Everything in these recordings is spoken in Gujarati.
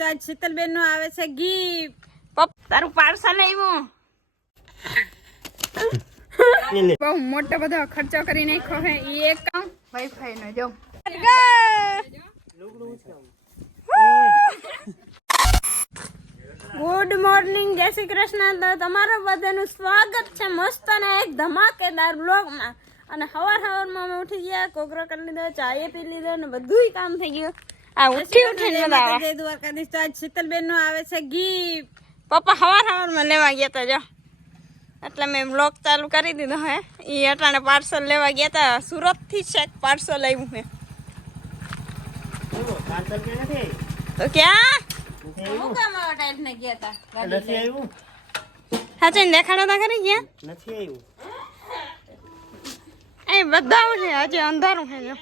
તો આજ શીતલબેન નો આવે છે ગિફ્ટ. પપ તારું પાર્સલ આવ્યું. બહુ મોટો બધો ખર્ચો કરી નાખ્યો હે. ઈ એક કામ વાઈફાઈ નો જો. ગુડ મોર્નિંગ, જય શ્રી કૃષ્ણ. તો તમારું બધાનું સ્વાગત છે મસ્ત અને એક ધમાકેદાર બ્લોગમાં. અને સવારમાં અમે ઉઠી ગયા, કોકરો કરી લીધો, ચાય પી લીધો ને બધુંય કામ થઈ ગયું. આ ઉઠીને જય દ્વારકાધીશ. તો આજ શીતલબેન નો આવે છે ગિફ્ટ. પપ્પા સવારમાં લેવા ગયા તા જો, એટલે મેં બ્લોગ ચાલુ કરી દીધો હે. એ અટાણે પાર્સલ લેવા ગયા તા, સુરત થી શેક પાર્સલ આવ્યું હે. તો ક્યાં દેખાડો તા કરી ગયા નથી આવ્યું. એ બધા ઉઠે, હજી અંધારું છે જો.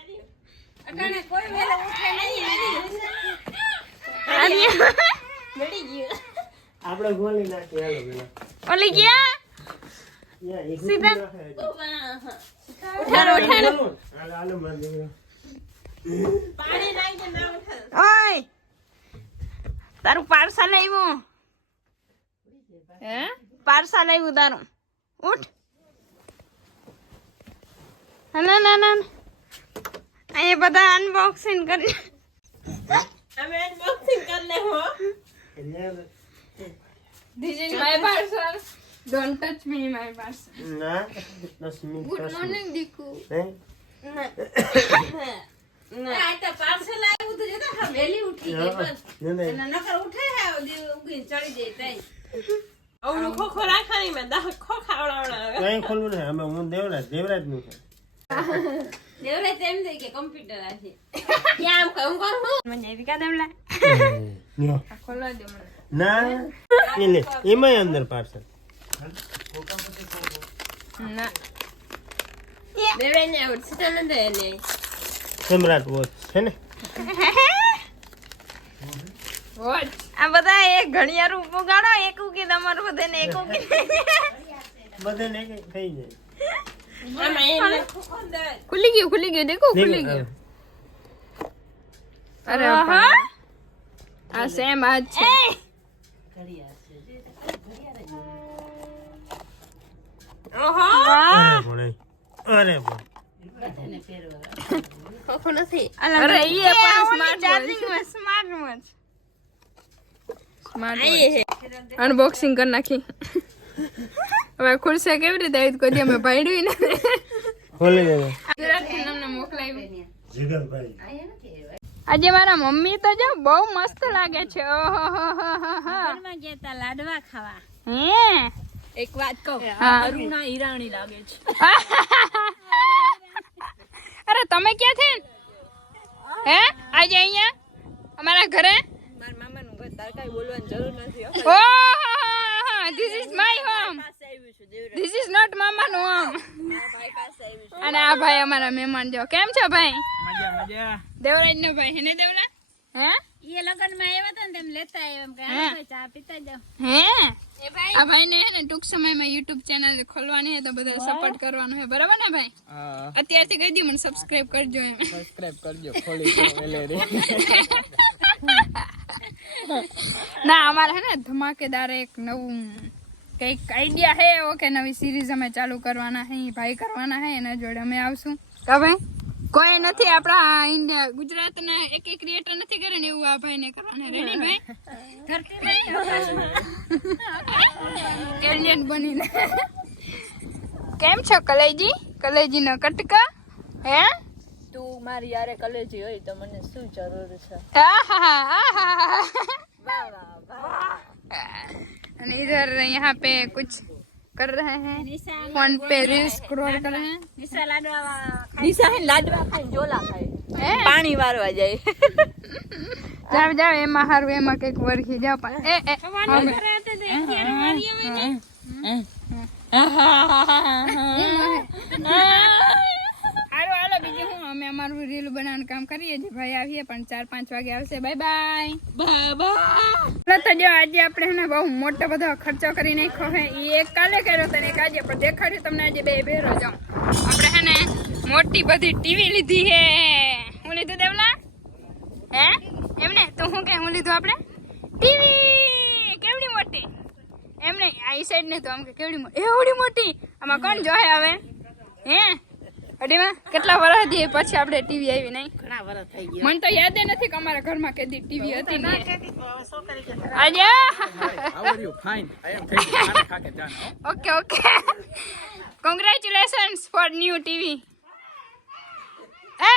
અટાણે કોઈ વેલે ઉઠે નહીં. બેડી ગયું આપણે ગોલી નાખી હાલો પેલા ઓલી ગયા સીધા ઉઠાડો ઉઠાડો હાલો માર દે પાણી નાખી ના ઉઠાડ. ઓય તારું પાર્સલ આવ્યું હે? પાર્સલ આવ્યું તારું. ઉઠ. ના ના ના અહીંયા બધા અનબોક્સિંગ કરી અમે અનબોક્સિંગ કરી લે હો. This is my parcel. Don't touch me, my parcel. ના touch me. Good morning, Diku. હે ના આ તો પાર્સલ આવ્યું તો જો તો વેલી ઉઠી ગઈ બસ. અને નકર ઉઠે હે ઉગી ચડી જાય તઈ. ઓલું ખોખો રાખવાની મે 10 ખોખા ઓળાવડા કઈ ખોલવું ને. અમે હું દેવરાજ નું છે. દેવરાજ એમ થઈ કે કોમ્પ્યુટર આ છે. ક્યાં આમ કરું હું મને વિકા દેવલા લ્યો ખોલવા દે મને. ના લે એમાં અંદર પાર્સલ ના દેવરાજ ને ઉઠતા ન દે ને સમ્રાટ વોચ છે ને. વોચ આ બધા એક ઘડિયાળ ઉપર ગાડો, એક ઉકી તમારું બધાને એક ઉકી બધાને એક થઈ જાય. ખુલી ગયું દેખો ખુલી ગયું. અરે આ સેમ આજ છે. ઓહો અરે બધાને પહેરવા ખોખો નથી. અરે ઈ પણ સ્માર્ટ ચાર્જિંગ માં smart watch smart watch unboxing કરી નાખી. હવે ખુલશે કેવી રીતે? આવી કોઈ અમે પાડ્યું ને ખોલી દે. ગુજરાતથી તમને મોકલાવી જીગરભાઈ. આજે મારા મમ્મી તો જો બહુ મસ્ત લાગે છે. ઓહો ઘરમાં ગયા તા લાડવા ખાવા. હે એક વાત કહું, અરુણા ઈરાણી લાગે છે. અરે તમે ક્યાં છે? હે આજે અહીંયા અમારા ઘરે મારા મામાનું ઘર. તાર કાઈ બોલવાની જરૂર નથી. Oh this is my home. This is not મામાનું હોમ. ભાઈ પાસે આવ્યું છે. અને આ ભાઈ અમારા મહેમાન જો. કેમ છો ભાઈ? મજા. દેવરાજ નો ભાઈ હેને દેવલા? હે એ લગન માં આવ્યા હતા ને તેમ લેતા આવ્યા એમ કે આ ચા પીતા જાવ. હે એ ભાઈ આ ભાઈ ને હે ને ટૂંક સમયમાં YouTube ચેનલ ખોલવાની છે તો બધા સપોર્ટ કરવાનો છે. બરાબર ને ભાઈ? હા અત્યારથી કહી દી મને સબસ્ક્રાઇબ કરજો. એમ સબસ્ક્રાઇબ કરજો. ખોલી દો એલેરી. ના અમારે હે ને ધમાકેદાર એક નવું કઈક આઈડિયા હે. ઓકે નવી સિરીઝ અમે ચાલુ કરવાના હે. ભાઈ કરવાના હે એના જોડે અમે આવશું. કા ભાઈ કોઈ નથી આપડા ઇન્ડિયા ગુજરાતના એક ક્રિએટર નથી કરે ને એવું આ ભાઈ ને કરવાના. રેડી ભાઈ? એલિયન બનીને. કેમ છો કલેજી? કલેજી નો કટકા હે? તું મારી યારે કલેજી હોય તો મને શું જરૂર છે? અને इधर यहाँ पे कुछ कर रहे हैं, फोन पे रील्स स्क्रॉल कर रहे हैं. निशा लाडवा खाई जोला खाए पानी वारवा જાય. જાવ એમાં હારું એમાં કઈક વરખી જાવ. હાલો બીજું હું અમે અમારું રીલ બનાવવાનું કામ કરીએ છીએ. ભાઈ આવીએ પણ 4-5 વાગે આવશે. Bye bye. તો જો આજે આપણે હે ને બહુ મોટો બધો ખર્ચો કરી નાખ્યો હે. એ એક કાલે કર્યો તો એક આજે પણ દેખાડ્યું તમને. આજે બે ભેરો જાઓ. આપણે હે ને મોટી બધી ટીવી લીધી હે. હું લીધું દેવલા? હે એમને તું શું કે હું લીધું? આપણે ટીવી કેવડી મોટી એમને આ સાઈડ ને તો આમ કે કેવડી મોટી એવડી મોટી આમાં કોણ જોહે હવે હે અડીમાં કેટલા વર્ષ થી પછી આપણે ટીવી આવી નહીં ઘણા વર્ષ થઈ ગયા મને તો યાદ નથી કે અમારા ઘરમાં કેદી ટીવી હતી ને આજે okay okay congratulations for new TV એ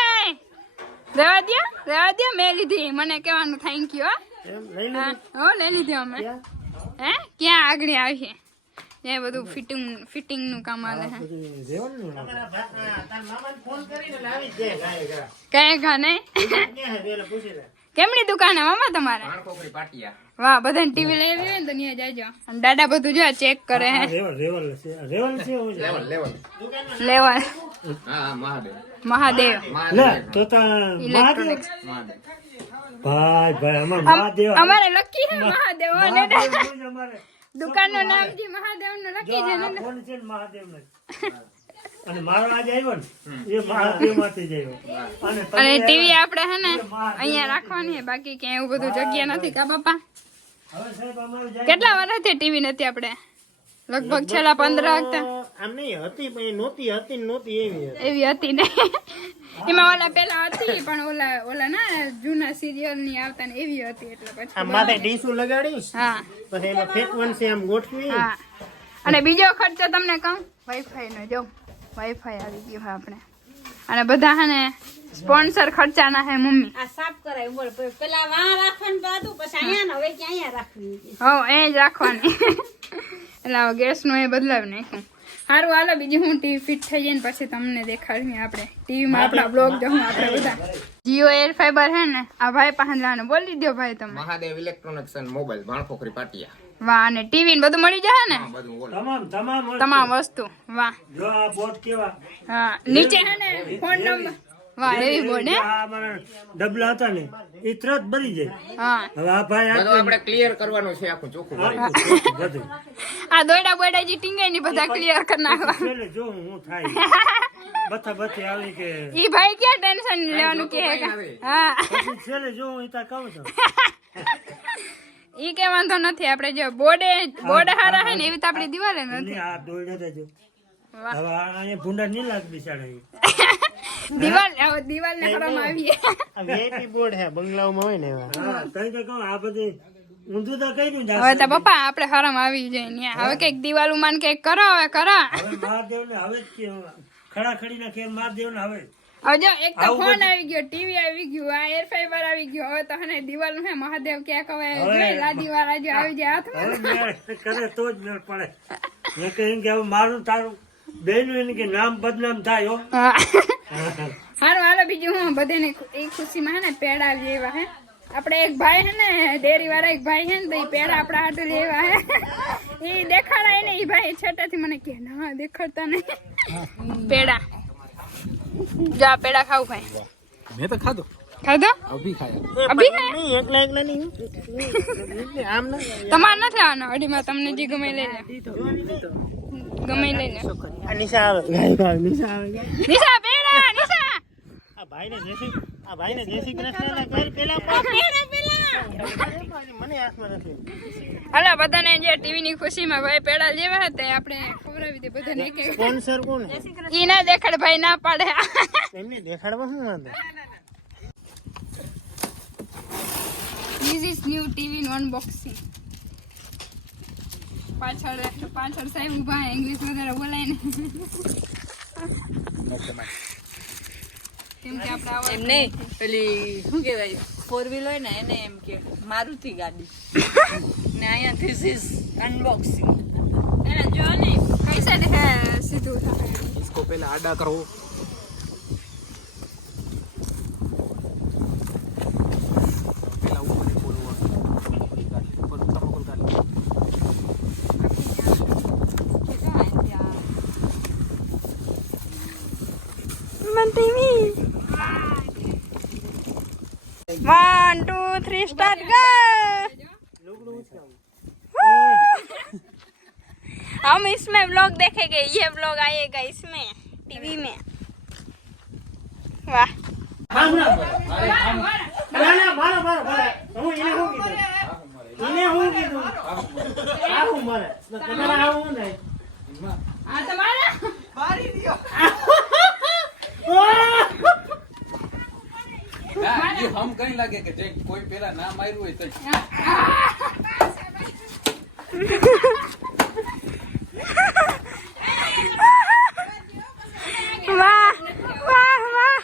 રેવા દે મેં લીધી મને કહેવાનું થેન્ક યુ હો લઈ લીધી અમે હે ક્યાં આગળ આવી છે એ બધું ફિટિંગ નું કામ આલે છે કઈ ઘા નહીં કેમની દુકાન હે મામા તમારે વાહ બધાને ટીવી લઈ આવી હોય ને તો ત્યાં જાજો અને દાદા બધું જો ચેક કરે હે લેવલ મહાદેવ ઇલેક્ટ્રોનિક્સ અમારે લકી હે મહાદેવ અને દુકાન નું નામ જે મહાદેવ નું લકી છે ને અને મારો આજ આવ્યો ને એ મહાદેવ માંથી જ આવ્યો અને ટીવી આપણે હે ને અહીંયા રાખવાની હે બાકી ક્યાંય એવું બધું જગ્યા નથી કા બાપા કેટલા વર્ષથી ટીવી નથી આપણે લગભગ છેલ્લા 15 હતા આમ નહીં હતી પણ નહોતી એવી હતી ને એમાં ઓલા પેલા હતી પણ ઓલા ના જૂના સિરિયલ ની આવતા ને એવી હતી એટલે પછી આ માથે ડીશું લગાડી હા પછી એમાં ફેકવાનું છે આમ ગોઠવી હા અને બીજો ખર્ચો તમને કહું વાઈફાઈ નો જો વાઈફાઈ આવી ગયું છે આપણે અને બધા હે ને સ્પોન્સર ખર્ચાના હે મમ્મી આ સાફ કરાય બોલ પેલા વાહ રાખવાનું પાડું પછી અહીંયા ને હવે કે અહીંયા રાખવી હો એ જ રાખવાની એટલે ગેસ નું એ બદલાવી નાખ્યું સારું હાલો બીજું હું ટીવી ફિટ થઈ જાય ને પછી તમને દેખાડીએ આપણે ટીવીમાં આપણા બ્લોગ જોઉં આપણે બધા જીઓ એર ફાઈબર હે ને આ ભાઈ પાસે લાવવાનું બોલી દો ભાઈ તમે મહાદેવ ઇલેક્ટ્રોનિક્સ અને મોબાઈલ ભાણપોખરી પાટિયા વાહ અને ટીવી ને બધું મળી જશે ને તમામ વસ્તુ વાહ જો આ બોટ કેવા હા નીચે હે ને ફોન નંબર વાહ એવી બોર્ડ હે ડબલા હતા ને એ તરત ભરી જાય હા હવે આ ભાઈ બધું આપણે ક્લિયર કરવાનું છે આખું ચોખ્ખું બધું આ દોયડા બોયડા જે ટીંગાઈ ની બધા ક્લિયર કરી નાખવા છેલ્લે જો હું થાય બથા આવી કે ઈ ભાઈ ક્યાં ટેન્શન લેવાનું કે હા પછી છેલ્લે જો હું ઈતા કહું છું ઈ કે વાંધો નથી આપણે જો બોર્ડ હારા હે ને એવી તો આપણી દિવાલે નથી આ દોડે દેજો હવે અહીંયા ભૂંડા નહીં લાગ બિચારા દિવાલ ને કરવામાં આવીએ આ વીઆઈપી બોર્ડ હે બંગલાઓમાં હોય ને એવા હા તઈ તો કહું આ બધી ઊંધું તો કર્યું જા હવે તો પપ્પા આપણે હરામ આવી જાય ને હવે કઈક દિવાલ માન કઈક કરો હવે મહાદેવ ને હવે ખડા ખડી ના કે મહાદેવ ને હવે જો એક તો ફોન આવી ગયો ટીવી આવી ગયું આ એર ફાઈબર આવી ગયો હવે તો હને દિવાલ હે મહાદેવ ક્યાં કવાય જોઈ લાદી વાળા જો આવી જાય હાથમાં કરે તો જ મેળ પડે મેં કહ્યું કે હવે મારું તારું બેનું એને કે નામ બદનામ થાય હો હારું હાલો બીજું હું બધાને એ ખુશીમાં હે ને પેડા આવી એવા હે આપણે એક ભાઈ હે ને ડેરી વાળા એક ભાઈ હે ને તો એ પેડા આપણા હાટુ લેવા હે એ દેખાડાય ને એ ભાઈ છેટેથી મને કે ના દેખાડતા નહીં પેડા જા પેડા ખાવ ભાઈ મેં તો ખાધો અભી ખાયા નહીં એકલા નહીં આમ ના તમારે નથી લેવાનો અડીમાં તમને જે ગમે લઈ લે ગમે લઈ લે નિશા આવે નિશા પેડા નિશા આ ભાઈને જય શ્રી કૃષ્ણ ના કહી પેલા મને હાથમાં નથી હાલો બધાને જે ટીવી ની ખુશીમાં ભાઈ પેડા લેવા હતા આપણે ખવડાવી દે બધાને એક સ્પોન્સર કોણ ઈ ના દેખાડ ભાઈ ના પાડે એમને દેખાડવા શું વાંધો This is new TV unboxing. પાછળ સાહેબ ઉભા ઇંગ્લિશ વધારે બોલાય ને કેમ કે આપણે આવા એમ નહીં પેલી શું કહેવાય 4 વ્હીલ હોય ને એને એમ કે મારુતિ ગાડી ને અહીંયા ધીસ ઇઝ અનબોક્સિંગ એને જો ને કઈ સાઈડ હે સીધું થાય इसको पहले आड़ा करो पहला ऊपर ही बोलो ऊपर थर्मोकोल का ટીવી 1 2 3 स्टार्ट गो हम इसमें व्लॉग देखेंगे ये व्लॉग आएगा इसमें टीवी में वाह આ તમારા ના, એ હમ કઈ લાગે કે જે કોઈ પેલા ના માર્યું હોય તો વાહ વાહ વાહ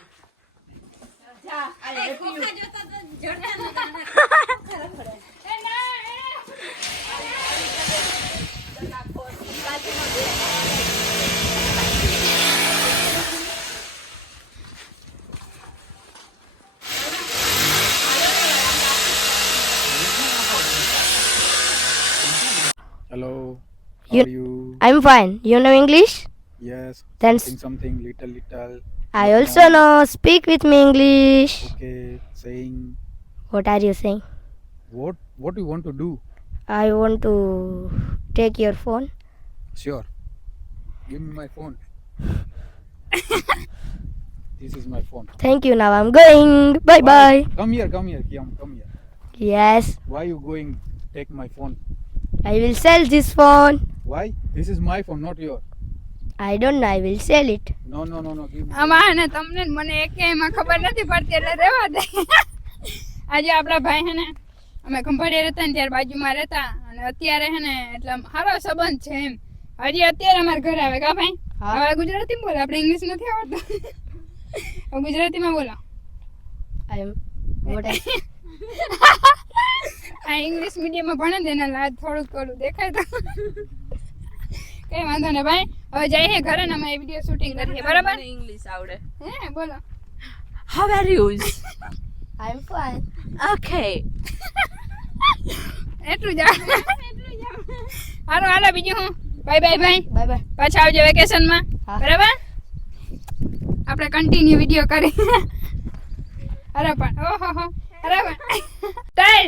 hello You- are you I'm fine. You know English? yes Then something little I also know. Speak with me English. okay saying What are you saying? what you want to do I want to take your phone. sure give me my phone this is my phone Thank you. Now I'm going. Bye Why? bye. come here come here Yes, why you going take my phone I will sell this phone. why this is my phone not your I don't know. I will sell it. no give me આમાં ને તમને ને મને એકેયમાં ખબર નથી પડતી એટલે રહેવા દે આજે આપણા ભાઈ હે ને અમે ખંભાળિયા રહેતા ને ત્યારે બાજુમાં રહેતા અને અત્યારે હે ને એટલે સારો સંબંધ છે એમ હજી અત્યારે અમારા ઘરે આવે કા ભાઈ હા. હવે ગુજરાતી બોલો આપણે ઇંગ્લિશ નથી આવડતું હવે ગુજરાતીમાં બોલો I am. What I, આ ઇંગ્લિશ મીડિયમમાં ભણે છે એના લાજ થોડુંક થોડું દેખાય તો કઈ વાંધો ને ભાઈ હવે જઈએ ઘરે ને અમે વિડીયો શૂટિંગ કરીએ બરાબર મને ઇંગ્લિશ આવડે. હે બોલો How are you? I am fine. Okay. એટલું જ હારું હાલો બીજું હું બાય બાય ભાઈ Bye bye. પાછા આવજો વેકેશનમાં હા. બરાબર આપણે કન્ટિન્યુ વિડીયો કરી અરે પણ ઓહો હો અરે પણ તાઈ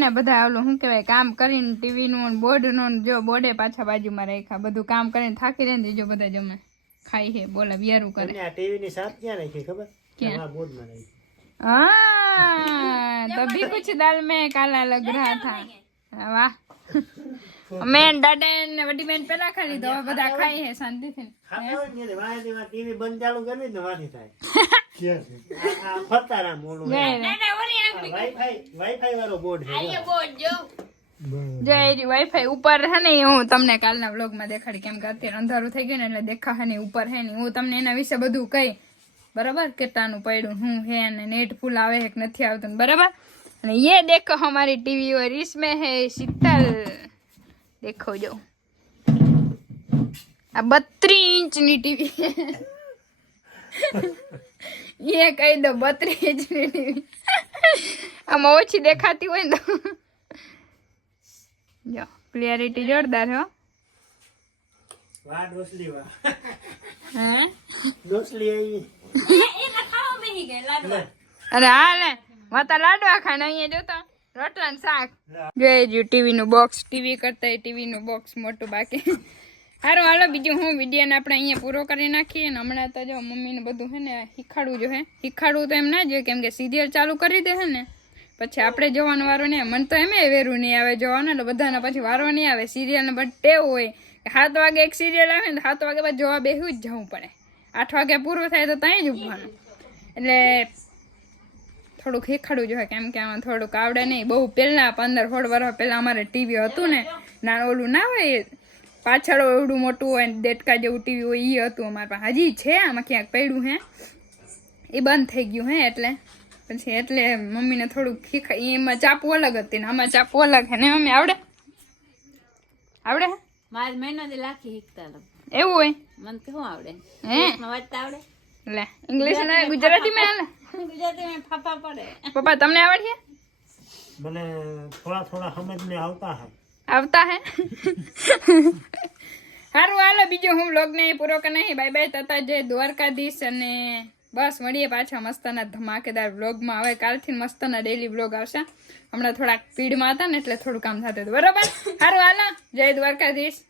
ને બધા ઓલું શું કહેવાય કામ કરીને ટીવી નું બોર્ડ નું જો બોર્ડે પાછા બાજુમાં રાખ્યા બધું કામ કરીને થાકી રહે ને જો બધા જમે ખાઈ છે બોલે વિયારું કરે ટીવી ની સાથ ક્યાં રાખી ખબર ક્યાં? આ બોર્ડમાં રાખી. हाँ तभी कुछ दाल में काला लग रहा था वाह મેન દાદા ને વડી બેન પેલા ખાઈ લીધો હવે બધા ખાઈ હે શાંતિથી ખાતા હોય ને વાંચી માં ટીવી બંધ ચાલુ કરી ને વાંચી થાય આ ફતારામ ઓલું વાઈફાઈ વાળો બોર્ડ છે જય વાઈફાઈ ઉપર હે ને એ હું તમને કાલના વ્લોગ માં દેખાડી કેમ કે અત્યારે અંધારું થઈ ગયું ને એટલે દેખા હે ને ઉપર હે ને હું તમને એના વિશે બધું કહી બરાબર કેટલાનું પડ્યું હું હે ને નેટ ફૂલ આવે કે નથી આવતું બરાબર અને ये देखो हमारी टीवी और इसमें है शीतल देखो जो આ 32 ઇંચની ટીવી ये કહી દો 32 ઇંચની ટીવી આમાં ઓછી દેખાતી હોય ને તો જો ક્લિયરિટી જોરદાર હો વાહ ડોસલી વાહ હે ડોસલી આવી અરે હા લે માતા લાડવા ખાને અહીંયા જોતો રોટલા ને શાક જોઈ જો ટીવી નું બોક્સ ટીવી કરતા ટીવી નું બોક્સ મોટું બાકી સારું હાલો બીજું હું વિડીયો ને આપણે અહીંયા પૂરો કરી નાખીએ ને હમણાં તો જો મમ્મી ને બધું હે ને શીખાડવું જો હે શીખાડવું તો એમ ના જોઈએ કેમ કે સિરિયલ ચાલુ કરી દે હે ને પછી આપણે જોવાનો વારો નહીં આવે મને તો એમ વેરું નહીં આવે જોવાનું એટલે બધાના પછી વારો નહીં આવે સિરિયલ ને બટ ટેવ હોય 7 વાગે એક સિરિયલ આવે ને 7 વાગે બાદ જોવા બેસવું જ જવું પડે 8 વાગે પૂરું થાય તો ત્યાં જ ઉભવાનું એટલે થોડુંક શીખવાડવું જોઈએ કેમ કે આમાં થોડુંક આવડે નહીં બહુ પહેલાં 15-16 વર્ષ પહેલાં અમારે ટીવી હતું ને ના ઓલું ના હોય પાછળ એવડું મોટું હોય ને દેડકા જેવું ટીવી હોય એ હતું અમારે પાસે હજી છે આમાં ક્યાંક પડ્યું હે એ બંધ થઈ ગયું હે એટલે પછી એટલે મમ્મીને થોડુંક એમાં ચાપુ અલગ હતી ને આમાં ચાપુ અલગ હે ને મમ્મી આવડે આવડે મારી મહિનો લાખી શીખતા હતા. એવું હોય મને તો શું આવડે? હે ઇંગ્લિશમાં વાંચતા આવડે? લે ઇંગ્લિશ ને ગુજરાતીમાં હાલે ગુજરાતીમાં ફાફા પડે. પપ્પા તમને આવડે મને થોડા થોડા સમજ में આવતા है આવતા હે સારું હાલો બીજો હું વ્લોગ ને પૂરો કરી નહીં બાય બાય તથા જય દ્વારકાધીશ અને બસ મળીએ પાછા મસ્તના ધમાકેદાર વ્લોગમાં હવે કાલથી મસ્તના ડેલી વ્લોગ આવશે હમણાં થોડાક સ્પીડમાં હતા ને એટલે થોડું કામ થતું હતું બરાબર સારું હાલો જય દ્વારકાધીશ